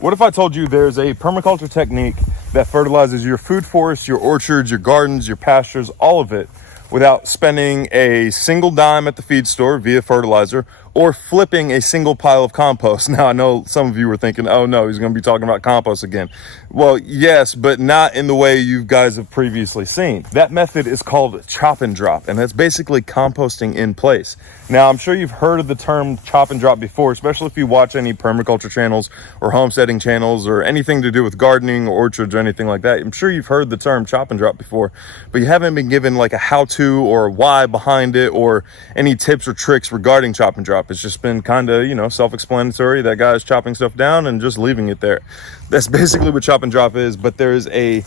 What if I told you there's a permaculture technique that fertilizes your food forests, your orchards, your gardens, your pastures, all of it, without spending a single dime at the feed store via fertilizer or flipping a single pile of compost? Now, I know some of you were thinking, oh no, he's going to be talking about compost again. Well, yes, but not in the way you guys have previously seen. That method is called chop and drop, and that's basically composting in place. Now, I'm sure you've heard of the term chop and drop before, especially if you watch any permaculture channels or homesteading channels or anything to do with gardening or orchards or anything like that. I'm sure you've heard the term chop and drop before, but you haven't been given like a how-to or a why behind it or any tips or tricks regarding chop and drop. It's just been kind of, you know, self-explanatory. That guy's chopping stuff down and just leaving it there. That's basically what chop and drop is, but there's a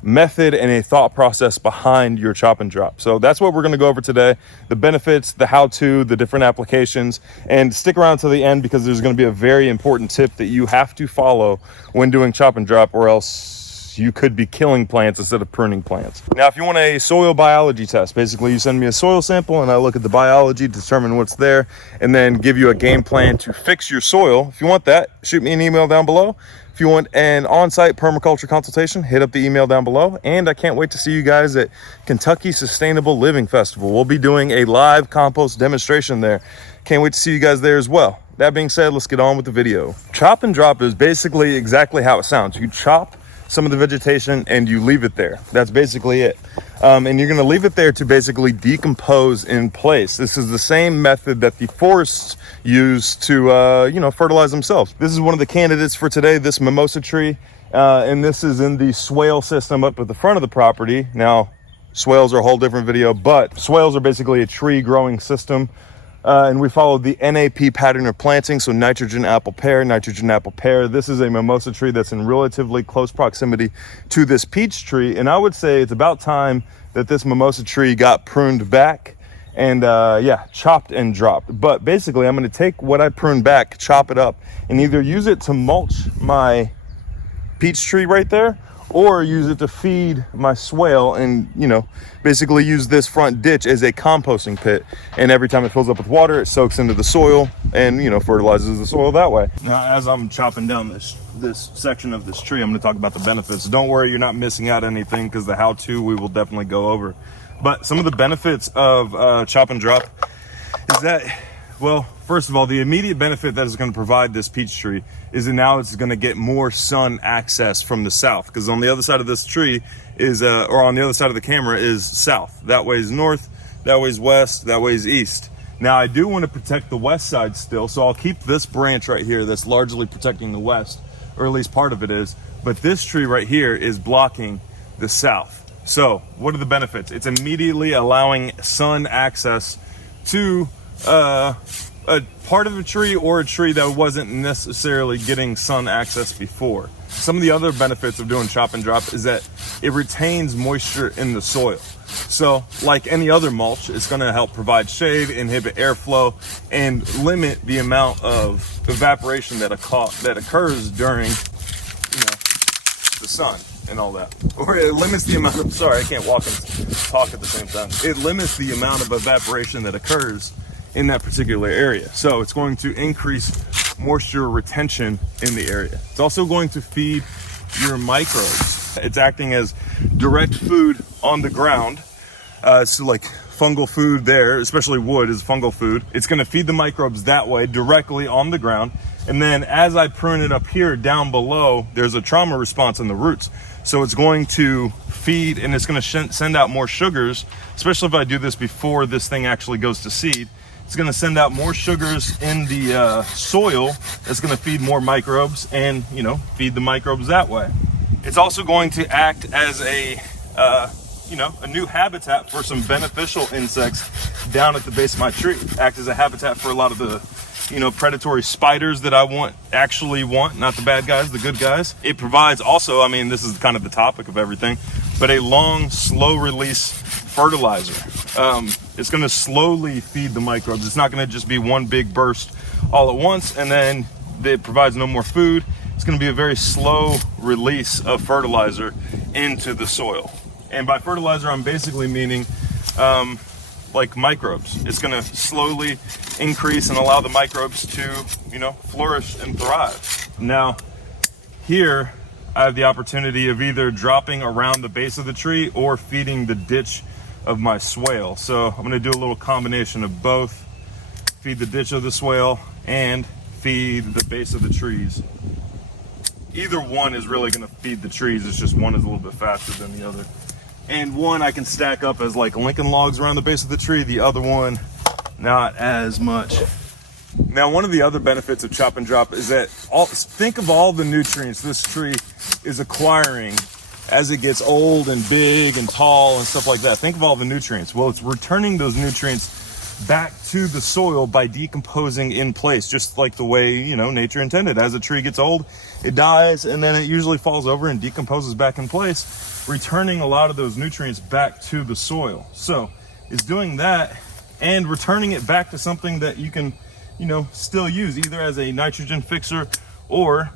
method and a thought process behind your chop and drop. So that's what we're going to go over today: the benefits, the how-to, the different applications. And stick around to the end because there's going to be a very important tip that you have to follow when doing chop and drop, or else you could be killing plants instead of pruning plants. Now, if you want a soil biology test, basically you send me a soil sample and I look at the biology, determine what's there, and then give you a game plan to fix your soil. If you want that, shoot me an email down below. If you want an on-site permaculture consultation, hit up the email down below. And I can't wait to see you guys at Kentucky Sustainable Living Festival. We'll be doing a live compost demonstration there. Can't wait to see you guys there as well. That being said, let's get on with the video. Chop and drop is basically exactly how it sounds. You chop some of the vegetation and you leave it there. That's basically it. And you're gonna leave it there to basically decompose in place. This is the same method that the forests use to, fertilize themselves. This is one of the candidates for today, this mimosa tree. And this is in the swale system up at the front of the property. Now, swales are a whole different video, but swales are basically a tree growing system. And we followed the NAP pattern of planting, so nitrogen, apple, pear, nitrogen, apple, pear. This is a mimosa tree that's in relatively close proximity to this peach tree, and I would say it's about time that this mimosa tree got pruned back and chopped and dropped. But basically, I'm going to take what I pruned back, chop it up, and either use it to mulch my peach tree right there, or use it to feed my swale and, basically use this front ditch as a composting pit. And every time it fills up with water, it soaks into the soil and, fertilizes the soil that way. Now, as I'm chopping down this section of this tree, I'm going to talk about the benefits. Don't worry, you're not missing out anything because the how-to we will definitely go over. But some of the benefits of chop and drop is that, well, first of all, the immediate benefit that is going to provide this peach tree is that now it's going to get more sun access from the south, because on the other side of this tree is, or on the other side of the camera is south. That way is north, that way is west, that way is east. Now, I do want to protect the west side still, so I'll keep this branch right here that's largely protecting the west, or at least part of it is, but this tree right here is blocking the south. So what are the benefits? It's immediately allowing sun access to a part of a tree or a tree that wasn't necessarily getting sun access before. Some of the other benefits of doing chop and drop is that it retains moisture in the soil. So like any other mulch, it's going to help provide shade, inhibit airflow, and limit the amount of evaporation that occurs during the sun and all that. Or it limits the amount of, sorry, I can't walk and talk at the same time. It limits the amount of evaporation that occurs in that particular area. So it's going to increase moisture retention in the area. It's also going to feed your microbes. It's acting as direct food on the ground. So like fungal food there, especially wood is fungal food. It's going to feed the microbes that way directly on the ground. And then as I prune it up here down below, there's a trauma response in the roots. So it's going to feed and it's going to send out more sugars, especially if I do this before this thing actually goes to seed. It's going to send out more sugars in the soil. That's going to feed more microbes and, feed the microbes that way. It's also going to act as a new habitat for some beneficial insects down at the base of my tree. Act as a habitat for a lot of the, predatory spiders that I want, not the bad guys, the good guys. It provides also, this is kind of the topic of everything, but a long, slow release fertilizer. It's going to slowly feed the microbes. It's not going to just be one big burst all at once and then it provides no more food. It's going to be a very slow release of fertilizer into the soil. And by fertilizer, I'm basically meaning like microbes. It's going to slowly increase and allow the microbes to, you know, flourish and thrive. Now, here I have the opportunity of either dropping around the base of the tree or feeding the ditch of my swale. So I'm going to do a little combination of both, feed the ditch of the swale and feed the base of the trees. Either one is really going to feed the trees. It's just one is a little bit faster than the other. And one I can stack up as like Lincoln logs around the base of the tree. The other one, not as much. Now, one of the other benefits of chop and drop is that think of all the nutrients this tree is acquiring as it gets old and big and tall and stuff like that. Think of all the nutrients. Well, it's returning those nutrients back to the soil by decomposing in place, just like the way, you know, nature intended. As a tree gets old, it dies, and then it usually falls over and decomposes back in place, returning a lot of those nutrients back to the soil. So it's doing that and returning it back to something that you can, you know, still use either as a nitrogen fixer or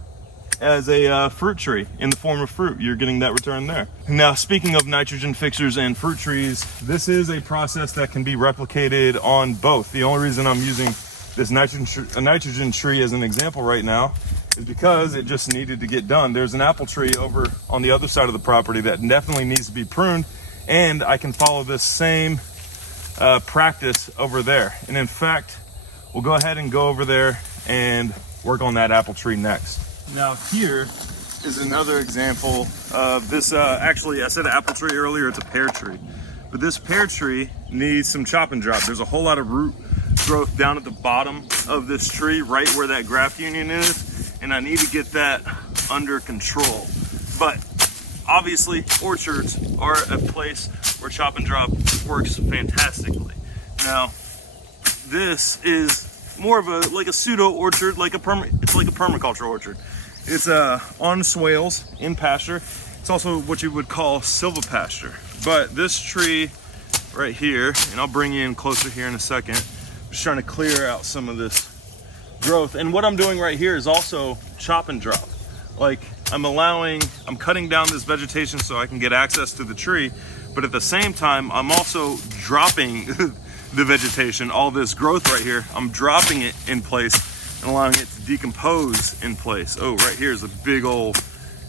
as a fruit tree in the form of fruit. You're getting that return there. Now, speaking of nitrogen fixers and fruit trees, this is a process that can be replicated on both. The only reason I'm using this nitrogen tree as an example right now is because it just needed to get done. There's an apple tree over on the other side of the property that definitely needs to be pruned, and I can follow this same practice over there. And in fact, we'll go ahead and go over there and work on that apple tree next. Now, here is another example of this. Actually, I said apple tree earlier, it's a pear tree. But this pear tree needs some chop and drop. There's a whole lot of root growth down at the bottom of this tree, right where that graft union is, and I need to get that under control. But obviously, orchards are a place where chop and drop works fantastically. Now, this is more of like a pseudo orchard, it's like a permaculture orchard. It's on swales in pasture. It's also what you would call silvopasture. But this tree right here, and I'll bring you in closer here in a second, I'm just trying to clear out some of this growth. And what I'm doing right here is also chop and drop. Like I'm cutting down this vegetation so I can get access to the tree, but at the same time, I'm also dropping the vegetation, all this growth right here, I'm dropping it in place and allowing it to decompose in place. Oh, right here is a big old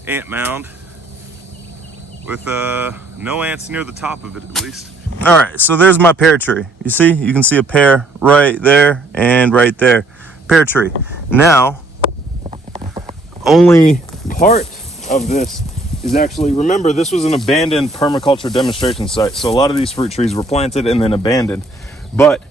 ant mound with no ants near the top of it, at least. All right, so there's my pear tree. You see, you can see a pear right there and right there. Pear tree. Now, only part of this is actually, remember, this was an abandoned permaculture demonstration site. So a lot of these fruit trees were planted and then abandoned. But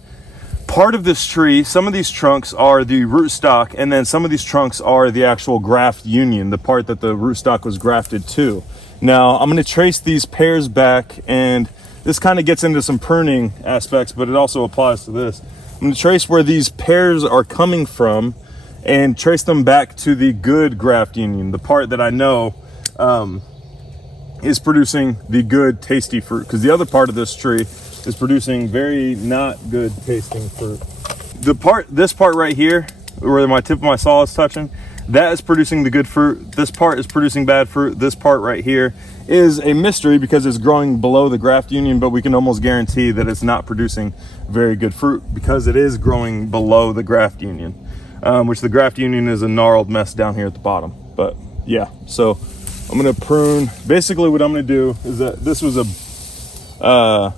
part of this tree, some of these trunks are the rootstock, and then some of these trunks are the actual graft union, the part that the rootstock was grafted to. Now, I'm going to trace these pears back, and this kind of gets into some pruning aspects, but it also applies to this. I'm going to trace where these pears are coming from and trace them back to the good graft union, the part that I know is producing the good tasty fruit, because the other part of this tree is producing very not good tasting fruit. This part right here, where my tip of my saw is touching, that is producing the good fruit. This part is producing bad fruit. This part right here is a mystery because it's growing below the graft union, but we can almost guarantee that it's not producing very good fruit because it is growing below the graft union, which the graft union is a gnarled mess down here at the bottom. But yeah, so I'm gonna prune. Basically what I'm gonna do is that this was a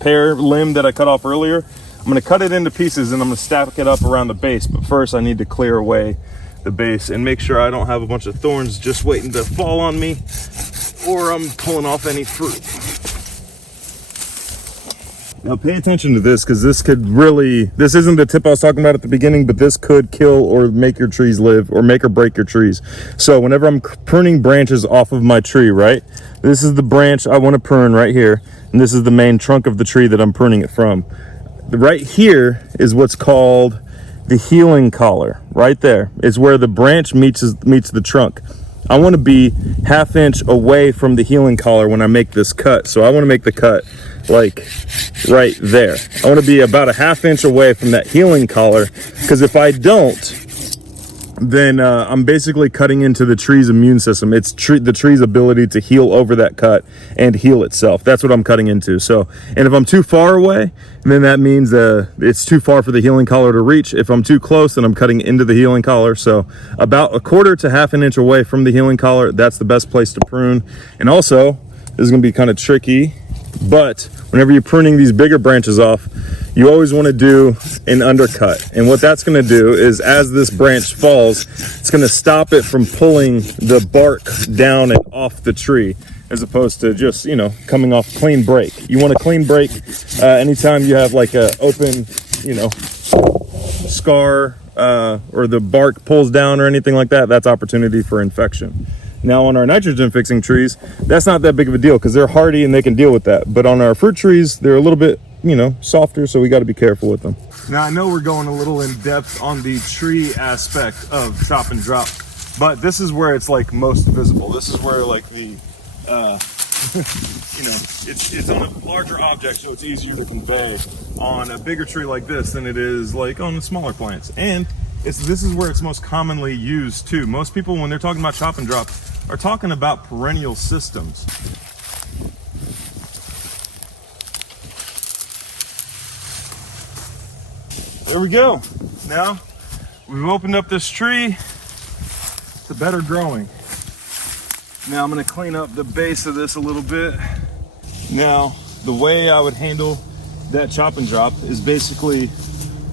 pear limb that I cut off earlier. I'm gonna cut it into pieces and I'm gonna stack it up around the base. But first I need to clear away the base and make sure I don't have a bunch of thorns just waiting to fall on me, or I'm pulling off any fruit. Now pay attention to this, because this isn't the tip I was talking about at the beginning, but this could kill or make your trees live, or make or break your trees. So whenever I'm pruning branches off of my tree, right, this is the branch I want to prune right here, and this is the main trunk of the tree that I'm pruning it from. Right here is what's called the healing collar. Right there is where the branch meets the trunk. I want to be 1/2 inch away from the healing collar when I make this cut. So I want to make the cut like right there. I want to be about 1/2 inch away from that healing collar, because if I don't, then I'm basically cutting into the tree's immune system. It's the tree's ability to heal over that cut and heal itself. That's what I'm cutting into. So, and if I'm too far away, then that means it's too far for the healing collar to reach. If I'm too close, then I'm cutting into the healing collar. So about 1/4 to 1/2 inch away from the healing collar, that's the best place to prune. And also, this is gonna be kind of tricky, but whenever you're pruning these bigger branches off, you always want to do an undercut. And what that's going to do is, as this branch falls, it's going to stop it from pulling the bark down and off the tree, as opposed to just, you know, coming off clean break. You want a clean break anytime you have like a open, you know, scar or the bark pulls down or anything like that. That's opportunity for infection. Now on our nitrogen fixing trees, that's not that big of a deal because they're hardy and they can deal with that. But on our fruit trees, they're a little bit, you know, softer, so we got to be careful with them. Now I know we're going a little in depth on the tree aspect of chop and drop, but this is where it's like most visible. This is where like the, you know, it's on a larger object, so it's easier to convey on a bigger tree like this than it is like on the smaller plants. And this is where it's most commonly used too. Most people, when they're talking about chop and drop, are talking about perennial systems. There we go. Now we've opened up this tree to better growing. Now I'm going to clean up the base of this a little bit. Now the way I would handle that chop and drop is basically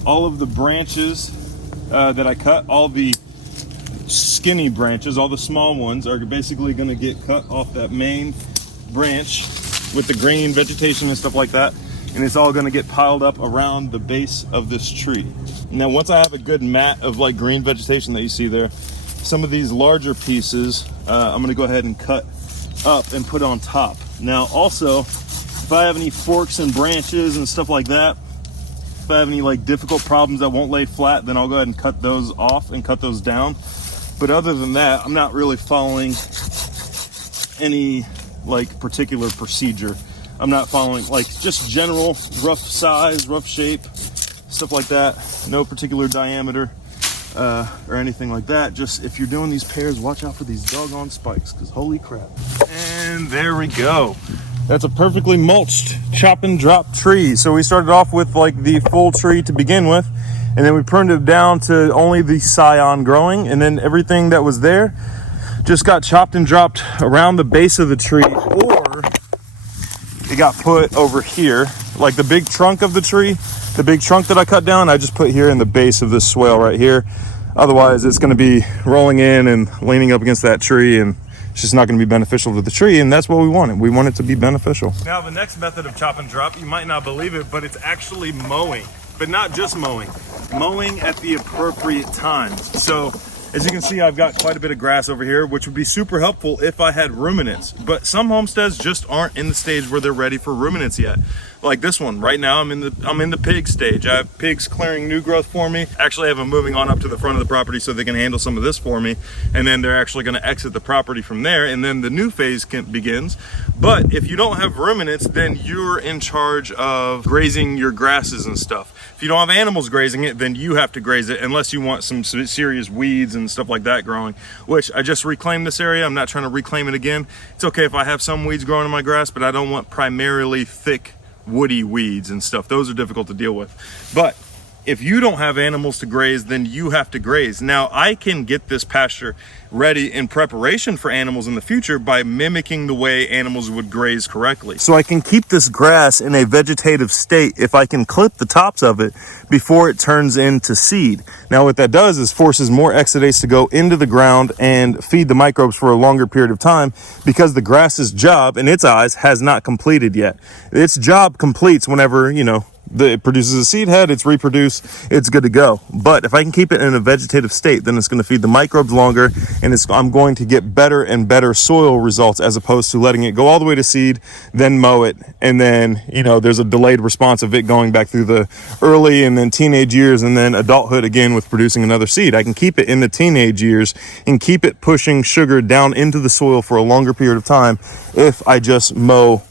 all of the branches that I cut, all the skinny branches, all the small ones are basically going to get cut off that main branch with the green vegetation and stuff like that, and it's all going to get piled up around the base of this tree. Now once I have a good mat of like green vegetation that you see there, some of these larger pieces I'm going to go ahead and cut up and put on top. Now also, if I have any forks and branches and stuff like that, if I have any like difficult problems that won't lay flat, then I'll go ahead and cut those off and cut those down. But other than that, I'm not really following any like particular procedure. I'm not following like just general rough size, rough shape, stuff like that. No particular diameter or anything like that. Just if you're doing these pears, watch out for these doggone spikes, because holy crap. And there we go. That's a perfectly mulched chop and drop tree. So we started off with like the full tree to begin with, and then we pruned it down to only the scion growing, and then everything that was there just got chopped and dropped around the base of the tree, or it got put over here. Like the big trunk of the tree, the big trunk that I cut down, I just put here in the base of this swale right here. Otherwise it's going to be rolling in and leaning up against that tree, and it's just not going to be beneficial to the tree, and that's what we wanted. We want it to be beneficial. Now the next method of chop and drop, you might not believe it, but it's actually mowing. But not just mowing. Mowing at the appropriate times. So as you can see, I've got quite a bit of grass over here, which would be super helpful if I had ruminants. But some homesteads just aren't in the stage where they're ready for ruminants yet. Like this one right now, I'm in the pig stage. I have pigs clearing new growth for me. Actually, I have them moving on up to the front of the property so they can handle some of this for me, and then they're actually going to exit the property from there, and then the new phase begins. But if you don't have ruminants, then you're in charge of grazing your grasses and stuff. If you don't have animals grazing it, then you have to graze it, unless you want some serious weeds and stuff like that growing, which I just reclaimed this area. I'm not trying to reclaim it again. It's okay if I have some weeds growing in my grass, but I don't want primarily thick woody weeds and stuff. Those are difficult to deal with. But if you don't have animals to graze, then you have to graze. Now I can get this pasture ready in preparation for animals in the future by mimicking the way animals would graze correctly. So I can keep this grass in a vegetative state if I can clip the tops of it before it turns into seed. Now what that does is forces more exudates to go into the ground and feed the microbes for a longer period of time, because the grass's job in its eyes has not completed yet. Its job completes whenever, you know, it produces a seed head, it's reproduced, it's good to go. But if I can keep it in a vegetative state, then it's going to feed the microbes longer, and I'm going to get better and better soil results, as opposed to letting it go all the way to seed, then mow it, and then, you know, there's a delayed response of it going back through the early and then teenage years and then adulthood again with producing another seed. I can keep it in the teenage years and keep it pushing sugar down into the soil for a longer period of time if I just mow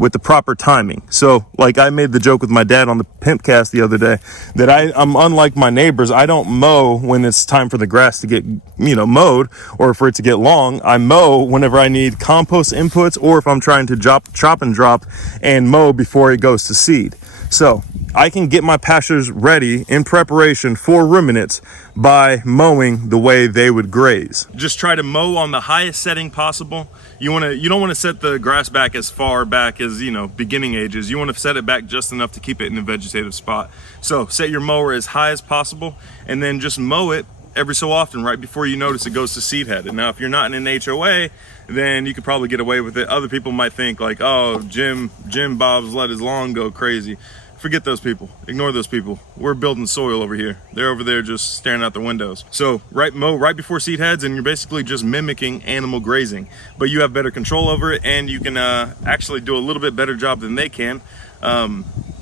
with the proper timing. So like I made the joke with my dad on the Pimpcast the other day that I'm unlike my neighbors. I don't mow when it's time for the grass to get, mowed or for it to get long. I mow whenever I need compost inputs or if I'm trying to chop and drop and mow before it goes to seed. So I can get my pastures ready in preparation for ruminants by mowing the way they would graze. Just try to mow on the highest setting possible. You don't want to set the grass back as far back as, beginning ages. You want to set it back just enough to keep it in a vegetative spot. So set your mower as high as possible and then just mow it every so often right before you notice it goes to seed head. And now if you're not in an HOA, then you could probably get away with it. Other people might think like, oh, Jim Bob's let his lawn go crazy. Forget those people. Ignore those people. We're building soil over here. They're over there just staring out the windows. So mow right before seed heads, and you're basically just mimicking animal grazing. But you have better control over it, and you can actually do a little bit better job than they can,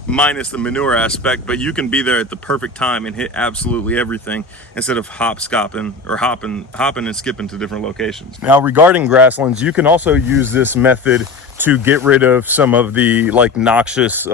minus the manure aspect. But you can be there at the perfect time and hit absolutely everything instead of hopping and skipping to different locations. Now, regarding grasslands, you can also use this method to get rid of some of the noxious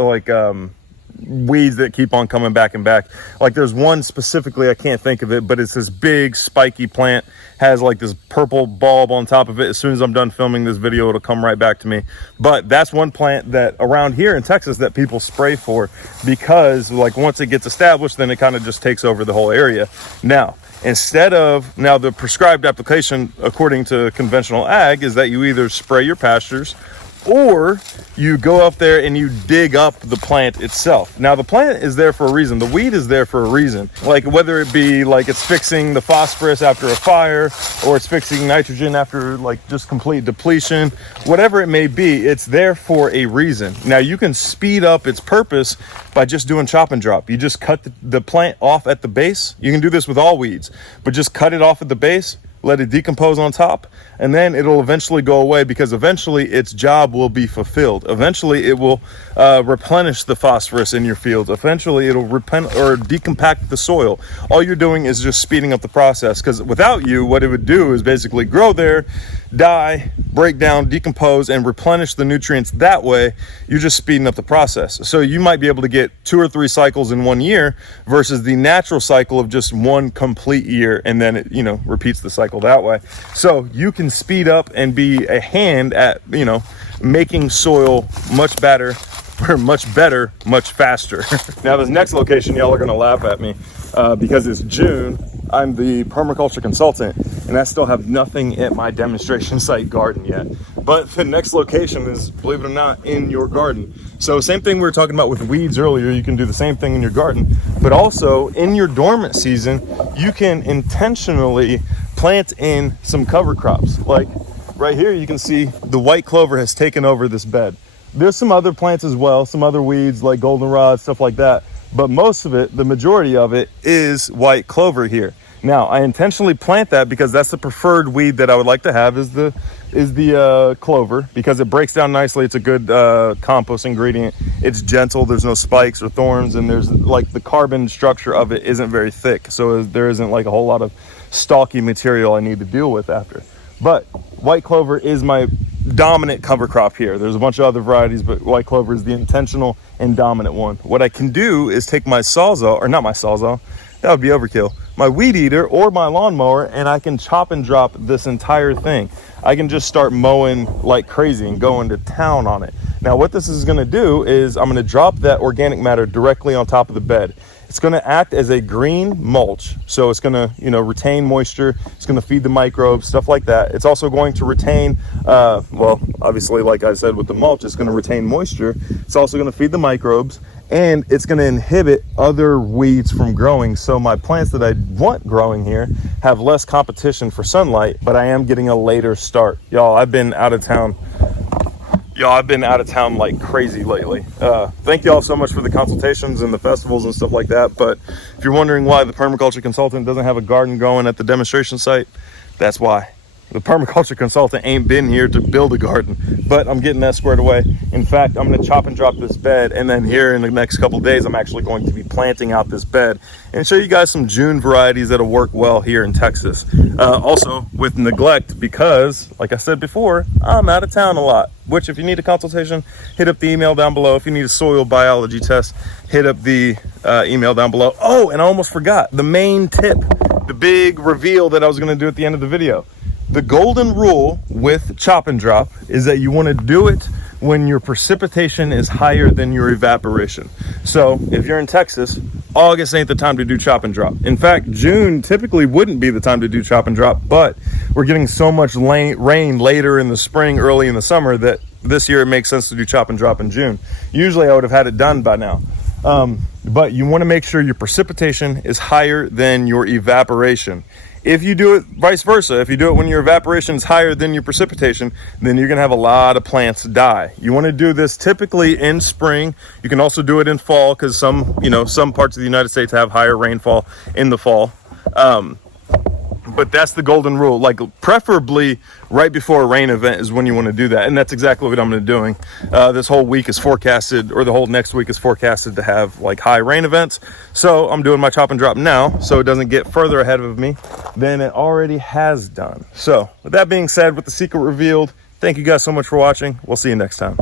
weeds that keep on coming back and back. Like there's one specifically, I can't think of it, but it's this big spiky plant, has like this purple bulb on top of it. As soon as I'm done filming this video, it'll come right back to me. But that's one plant that around here in Texas that people spray for, because once it gets established, then it kind of just takes over the whole area. Now the prescribed application according to conventional ag is that you either spray your pastures or you go up there and you dig up the plant itself. Now the plant is there for a reason. The weed is there for a reason. Like whether it be it's fixing the phosphorus after a fire, or it's fixing nitrogen after just complete depletion, whatever it may be, it's there for a reason. Now you can speed up its purpose by just doing chop and drop. You just cut the plant off at the base. You can do this with all weeds, but just cut it off at the base, let it decompose on top, and then it'll eventually go away, because eventually its job will be fulfilled. Eventually it will replenish the phosphorus in your fields. Eventually it'll decompact the soil. All you're doing is just speeding up the process, because without you, what it would do is basically grow there, die, break down, decompose, and replenish the nutrients that way. You're just speeding up the process. So you might be able to get 2 or 3 cycles in 1 year versus the natural cycle of just 1 complete year, and then it repeats the cycle that way. So you can speed up and be a hand at making soil much better, much faster. Now this next location, y'all are gonna laugh at me because it's June. I'm the permaculture consultant and I still have nothing at my demonstration site garden yet. But the next location is, believe it or not, in your garden. So same thing we were talking about with weeds earlier, you can do the same thing in your garden, but also in your dormant season, you can intentionally plant in some cover crops. Like right here, you can see the white clover has taken over this bed. There's some other plants as well, some other weeds like goldenrod, stuff like that. But most of it, the majority of it, is white clover here. Now, I intentionally plant that because that's the preferred weed that I would like to have, is the clover, because it breaks down nicely. It's a good compost ingredient. It's gentle. There's no spikes or thorns, and there's the carbon structure of it isn't very thick, so there isn't a whole lot of stalky material I need to deal with after. But white clover is my dominant cover crop here. There's a bunch of other varieties, but white clover is the intentional and dominant one. What I can do is take my sawzall, or not my sawzall, that would be overkill, my weed eater or my lawnmower, and I can chop and drop this entire thing. I can just start mowing like crazy and going to town on it. Now what this is going to do is I'm going to drop that organic matter directly on top of the bed. It's going to act as a green mulch, so it's going to retain moisture. It's going to feed the microbes, stuff like that. It's also going to retain well, obviously, like I said with the mulch, it's going to retain moisture. It's also going to feed the microbes, and it's going to inhibit other weeds from growing, so my plants that I want growing here have less competition for sunlight, but I am getting a later start. Y'all, I've been out of town like crazy lately. Thank y'all so much for the consultations and the festivals and stuff like that. But if you're wondering why the permaculture consultant doesn't have a garden going at the demonstration site, that's why. the permaculture consultant ain't been here to build a garden, but I'm getting that squared away. In fact, I'm going to chop and drop this bed, and then here in the next couple of days, I'm actually going to be planting out this bed and show you guys some June varieties that'll work well here in Texas. Also with neglect, because like I said before, I'm out of town a lot, which if you need a consultation, hit up the email down below. If you need a soil biology test, hit up the email down below. Oh, and I almost forgot the main tip, the big reveal that I was going to do at the end of the video. The golden rule with chop and drop is that you want to do it when your precipitation is higher than your evaporation. So if you're in Texas, August ain't the time to do chop and drop. In fact, June typically wouldn't be the time to do chop and drop, but we're getting so much rain later in the spring, early in the summer, that this year it makes sense to do chop and drop in June. Usually I would have had it done by now. But you want to make sure your precipitation is higher than your evaporation. If you do it vice versa, if you do it when your evaporation is higher than your precipitation, then you're going to have a lot of plants die. You want to do this typically in spring. You can also do it in fall, because some parts of the United States have higher rainfall in the fall. But that's the golden rule. Like, preferably right before a rain event is when you want to do that. And that's exactly what I'm going to be doing. This whole week is forecasted, or the whole next week is forecasted to have like high rain events. So I'm doing my chop and drop now, so it doesn't get further ahead of me than it already has done. So with that being said, with the secret revealed, thank you guys so much for watching. We'll see you next time.